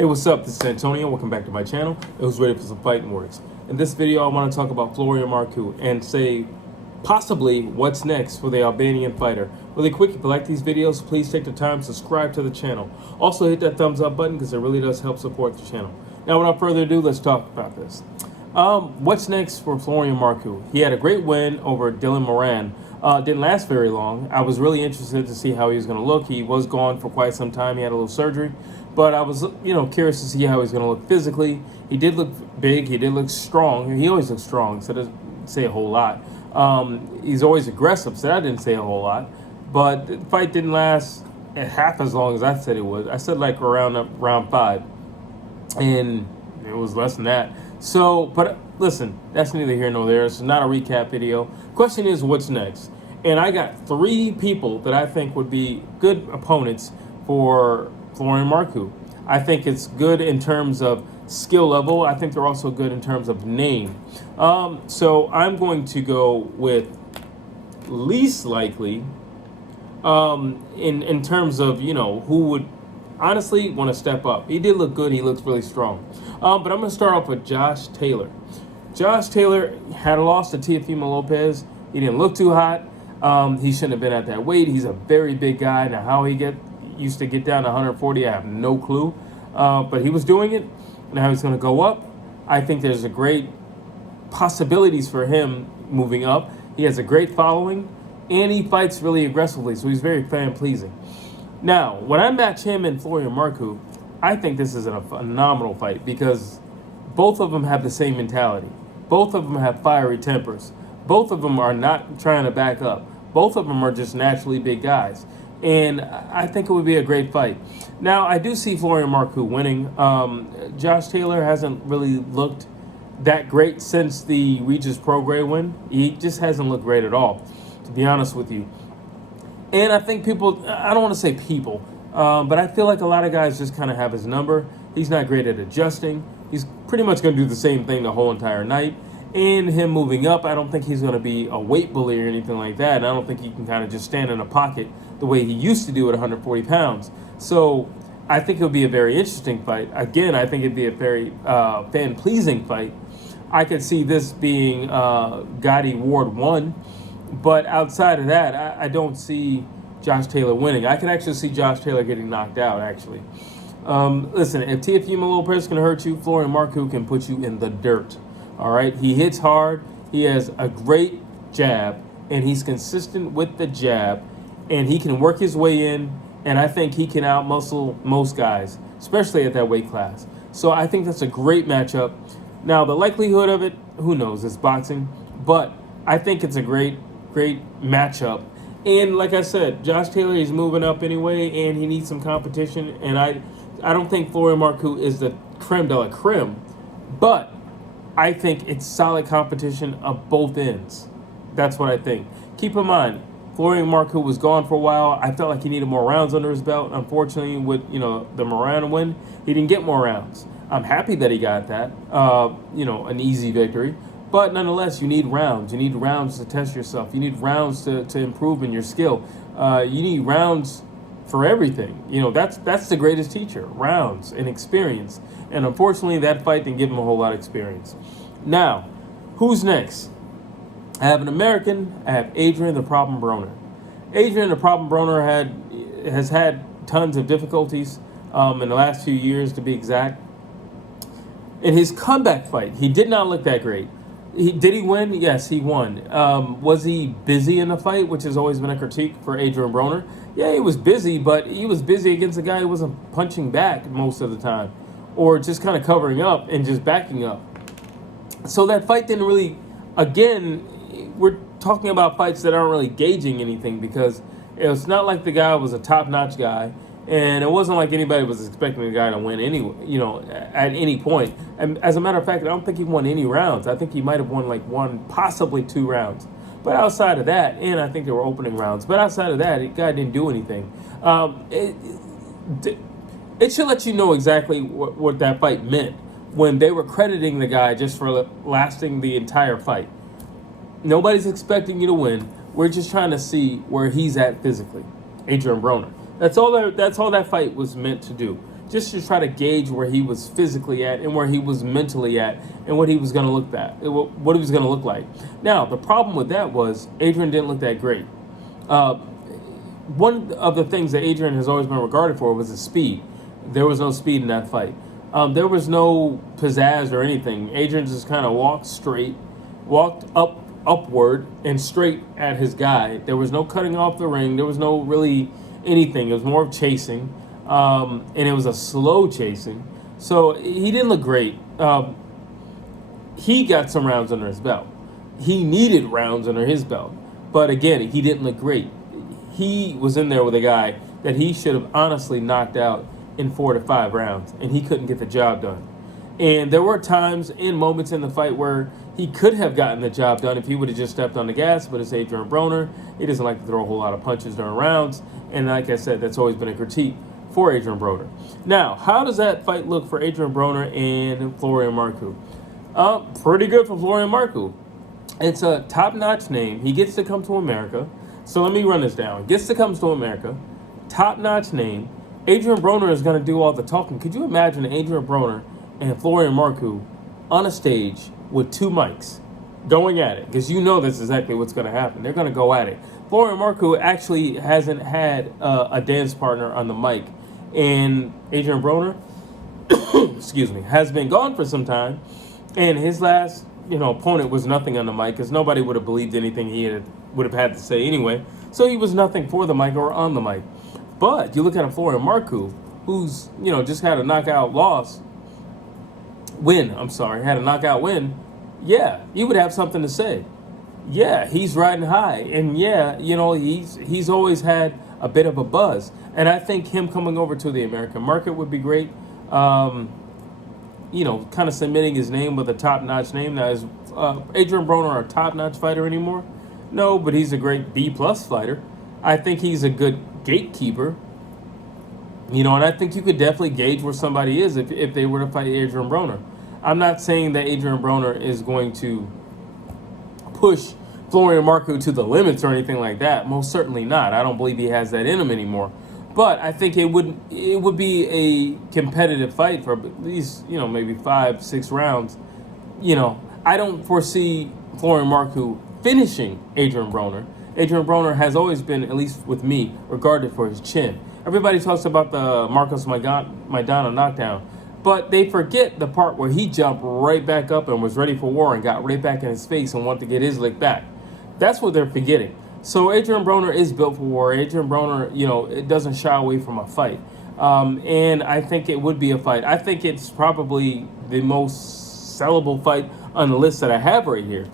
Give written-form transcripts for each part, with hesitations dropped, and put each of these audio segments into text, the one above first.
Hey, what's up? This is Antonio. Welcome back to my channel. It was ready for some fighting words. In this video, I want to talk about Florian Marku and say possibly what's next for the Albanian fighter. Really quick, if you like these videos, please take the time to subscribe to the channel. Also, hit that thumbs up button because it really does help support the channel. Now, without further ado, let's talk about this. What's next for Florian Marku? He had a great win over Dylan Moran. Didn't last very long. I was really interested to see how he was going to look. He was gone for quite some time. He had a little surgery. But I was, curious to see how he's going to look physically. He did look big. He did look strong. He always looks strong, so it doesn't say a whole lot. He's always aggressive, so that didn't say a whole lot. But the fight didn't last half as long as I said it would. I said like around round 5, and it was less than that. So, but listen, that's neither here nor there. It's not a recap video. Question is, what's next? And I got 3 people that I think would be good opponents for Florian Marku. I think it's good in terms of skill level. I think they're also good in terms of name. So I'm going to go with least likely in terms of, who would honestly want to step up. He did look good. He looks really strong. But I'm going to start off with Josh Taylor. Josh Taylor had a loss to Teofimo Lopez. He didn't look too hot. He shouldn't have been at that weight. He's a very big guy. Now, how he used to get down to 140, I have no clue. But he was doing it. Now he's going to go up. I think there's a great possibilities for him moving up. He has a great following, and he fights really aggressively, so he's very fan-pleasing. Now, when I match him and Florian Marku, I think this is a phenomenal fight because both of them have the same mentality. Both of them have fiery tempers. Both of them are not trying to back up. Both of them are just naturally big guys. And I think it would be a great fight. Now, I do see Florian Marku winning. Josh Taylor hasn't really looked that great since the Regis Prograis win. He just hasn't looked great at all, to be honest with you. And I think people, I don't want to say people, but I feel like a lot of guys just kind of have his number. He's not great at adjusting. He's pretty much going to do the same thing the whole entire night. And him moving up, I don't think he's going to be a weight bully or anything like that. And I don't think he can kind of just stand in a pocket the way he used to do at 140 pounds. So I think it'll be a very interesting fight. Again, I think it'd be a very fan-pleasing fight. I could see this being Gotti Ward 1. But outside of that, I don't see Josh Taylor winning. I could actually see Josh Taylor getting knocked out, actually. Listen, if Teofimo Lopez can hurt you, Florian Marku can put you in the dirt. All right? He hits hard. He has a great jab, and he's consistent with the jab, and he can work his way in, and I think he can out-muscle most guys, especially at that weight class. So I think that's a great matchup. Now, the likelihood of it, who knows? It's boxing. But I think it's a great matchup. And like I said, Josh Taylor is moving up anyway, and he needs some competition. And I don't think Florian Marku is the creme de la creme, but I think it's solid competition of both ends. That's what I think. Keep in mind, Florian Marku was gone for a while. I felt like he needed more rounds under his belt. Unfortunately, with the Moran win, he didn't get more rounds. I'm happy that he got that, an easy victory. But nonetheless, you need rounds. You need rounds to test yourself. You need rounds to improve in your skill. You need rounds for everything. That's the greatest teacher, rounds and experience. And unfortunately, that fight didn't give him a whole lot of experience. Now, who's next? I have an American. I have Adrian the Problem Broner. Adrian the Problem Broner has had tons of difficulties in the last few years, to be exact. In his comeback fight, he did not look that great. Did he win? Yes, he won. Was he busy in the fight, which has always been a critique for Adrian Broner? Yeah, he was busy, but he was busy against a guy who wasn't punching back most of the time, or just kind of covering up and just backing up. So that fight didn't really, again, we're talking about fights that aren't really gauging anything because it's not like the guy was a top-notch guy. And it wasn't like anybody was expecting the guy to win at any point. And as a matter of fact, I don't think he won any rounds. I think he might have won possibly 2 rounds. But outside of that, and I think they were opening rounds, but outside of that, the guy didn't do anything. It should let you know exactly what that fight meant when they were crediting the guy just for lasting the entire fight. Nobody's expecting you to win. We're just trying to see where he's at physically. Adrian Broner. That's all that fight was meant to do. just to try to gauge where he was physically at and where he was mentally at and what he was going to look what he was going to look like. Now, the problem with that was Adrien didn't look that great. One of the things that Adrien has always been regarded for was his speed. There was no speed in that fight. There was no pizzazz or anything. Adrien just kind of walked upward and straight at his guy. There was no cutting off the ring. There was no really anything. It was more of chasing, and it was a slow chasing. So he didn't look great. He got some rounds under his belt. He needed rounds under his belt. But again, he didn't look great. He was in there with a guy that he should have honestly knocked out in 4 to 5 rounds, and he couldn't get the job done. And there were times and moments in the fight where he could have gotten the job done if he would have just stepped on the gas, but it's Adrian Broner. He doesn't like to throw a whole lot of punches during rounds, and like I said, that's always been a critique for Adrian Broner. Now, how does that fight look for Adrian Broner and Florian Marku? Pretty good for Florian Marku. It's a top-notch name. He gets to come to America. So let me run this down. Gets to come to America. Top-notch name. Adrian Broner is going to do all the talking. Could you imagine Adrian Broner and Florian Marku on a stage with 2 mics going at it? Because you know that's exactly what's going to happen. They're going to go at it. Florian Marku actually hasn't had a dance partner on the mic. And Adrian Broner, excuse me, has been gone for some time. And his last opponent was nothing on the mic because nobody would have believed anything he would have had to say anyway. So he was nothing for the mic or on the mic. But you look at a Florian Marku, who's just had a knockout win. Yeah, he would have something to say. Yeah, he's riding high, and yeah, he's always had a bit of a buzz. And I think him coming over to the American market would be great. Kind of cementing his name with a top-notch name. Now, is Adrian Broner a top-notch fighter anymore? No, but he's a great B-plus fighter. I think he's a good gatekeeper. And I think you could definitely gauge where somebody is if they were to fight Adrian Broner. I'm not saying that Adrian Broner is going to push Florian Marku to the limits or anything like that. Most certainly not. I don't believe he has that in him anymore. But I think it would be a competitive fight for at least, maybe 5-6 rounds. I don't foresee Florian Marku finishing Adrian Broner. Adrian Broner has always been, at least with me, regarded for his chin. Everybody talks about the Marcos Maidana knockdown, but they forget the part where he jumped right back up and was ready for war and got right back in his face and wanted to get his lick back. That's what they're forgetting. So Adrian Broner is built for war. Adrian Broner, it doesn't shy away from a fight. And I think it would be a fight. I think it's probably the most sellable fight on the list that I have right here.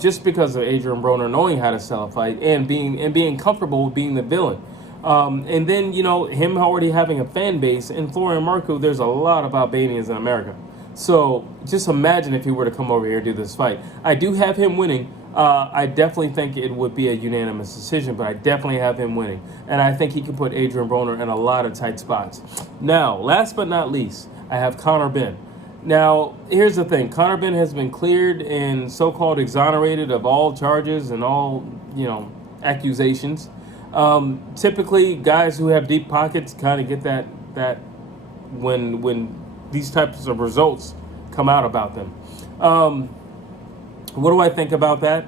Just because of Adrian Broner knowing how to sell a fight and being comfortable with being the villain. And then, him already having a fan base. And Florian Marku, there's a lot of Albanians in America. So just imagine if he were to come over here and do this fight. I do have him winning. I definitely think it would be a unanimous decision, but I definitely have him winning. And I think he can put Adrien Broner in a lot of tight spots. Now, last but not least, I have Conor Benn. Now, here's the thing. Conor Benn has been cleared and so-called exonerated of all charges and all, accusations. Typically, guys who have deep pockets kind of get that when these types of results come out about them. What do I think about that?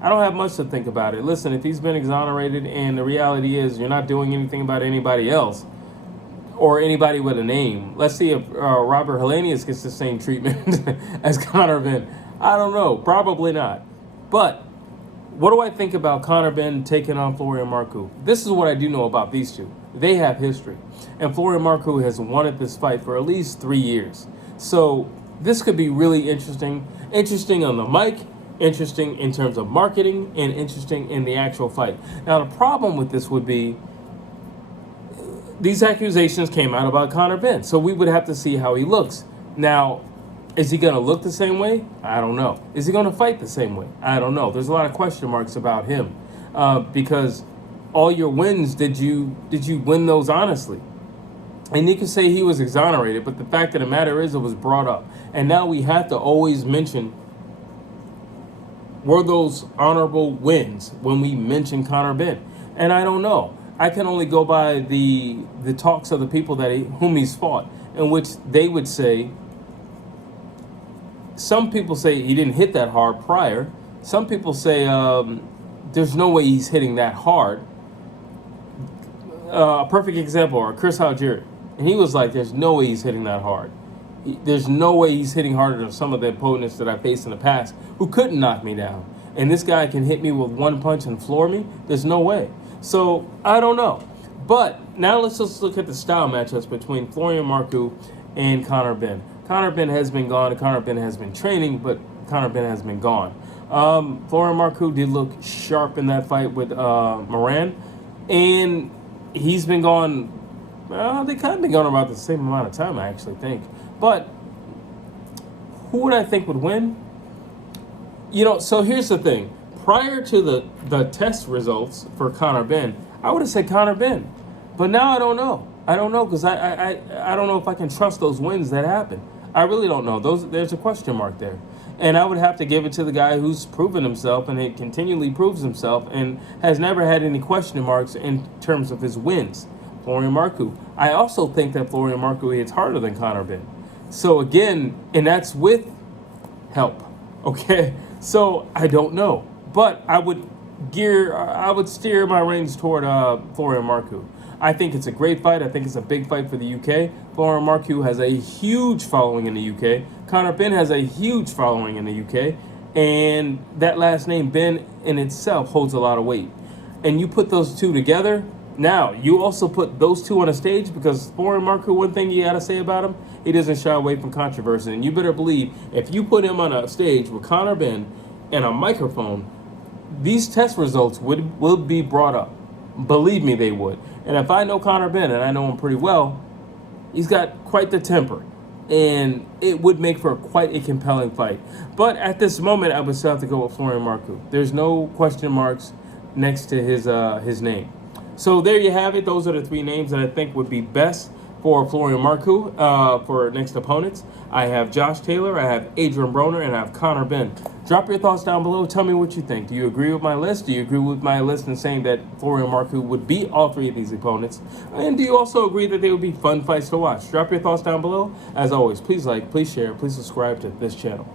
I don't have much to think about it. Listen, if he's been exonerated and the reality is you're not doing anything about anybody else or anybody with a name. Let's see if Robert Helenius gets the same treatment as Conor Benn. I don't know. Probably not. But what do I think about Conor Benn taking on Florian Marku? This is what I do know about these two. They have history. And Florian Marku has wanted this fight for at least 3 years. So this could be really interesting. Interesting on the mic, interesting in terms of marketing, and interesting in the actual fight. Now, the problem with this would be these accusations came out about Conor Benn, so we would have to see how he looks. Now, is he going to look the same way? I don't know. Is he going to fight the same way? I don't know. There's a lot of question marks about him because all your wins, did you win those honestly? And you can say he was exonerated, but the fact of the matter is it was brought up. And now we have to always mention, were those honorable wins when we mention Conor Benn? And I don't know. I can only go by the talks of the people whom he's fought, in which they would say, some people say he didn't hit that hard prior. Some people say there's no way he's hitting that hard. A perfect example are Chris Algieri. And he was like, there's no way he's hitting that hard. There's no way he's hitting harder than some of the opponents that I faced in the past who couldn't knock me down. And this guy can hit me with one punch and floor me? There's no way. So, I don't know. But now let's just look at the style matchups between Florian Marku and Conor Benn. Conor Benn has been gone, and Conor Benn has been training, but Conor Benn has been gone. Florian Marku did look sharp in that fight with Moran, and he's been gone. They kind of been gone about the same amount of time, I actually think. But who would I think would win? So here's the thing. Prior to the test results for Conor Benn, I would have said Conor Benn. But now I don't know. I don't know, because I don't know if I can trust those wins that happen. I really don't know. There's a question mark there. And I would have to give it to the guy who's proven himself, and it continually proves himself, and has never had any question marks in terms of his wins. Florian Marku. I also think that Florian Marku hits harder than Conor Benn. So again, and that's with help. Okay? So I don't know. But I would steer my reins toward Florian Marku. I think it's a great fight. I think it's a big fight for the UK. Florian Marku has a huge following in the UK. Conor Benn has a huge following in the UK. And that last name, Benn, in itself holds a lot of weight. And you put those two together. Now, you also put those two on a stage, because Florian Marku, one thing you got to say about him, he doesn't shy away from controversy. And you better believe, if you put him on a stage with Conor Benn and a microphone, these test results will be brought up. Believe me, they would. And if I know Conor Benn, and I know him pretty well, he's got quite the temper. And it would make for quite a compelling fight. But at this moment, I would still have to go with Florian Marku. There's no question marks next to his name. So there you have it. Those are the three names that I think would be best for Florian Marku for next opponents. I have Josh Taylor, I have Adrian Broner, and I have Conor Benn. Drop your thoughts down below. Tell me what you think. Do you agree with my list? Do you agree with my list in saying that Florian Marku would beat all three of these opponents? And do you also agree that they would be fun fights to watch? Drop your thoughts down below. As always, please like, please share, please subscribe to this channel.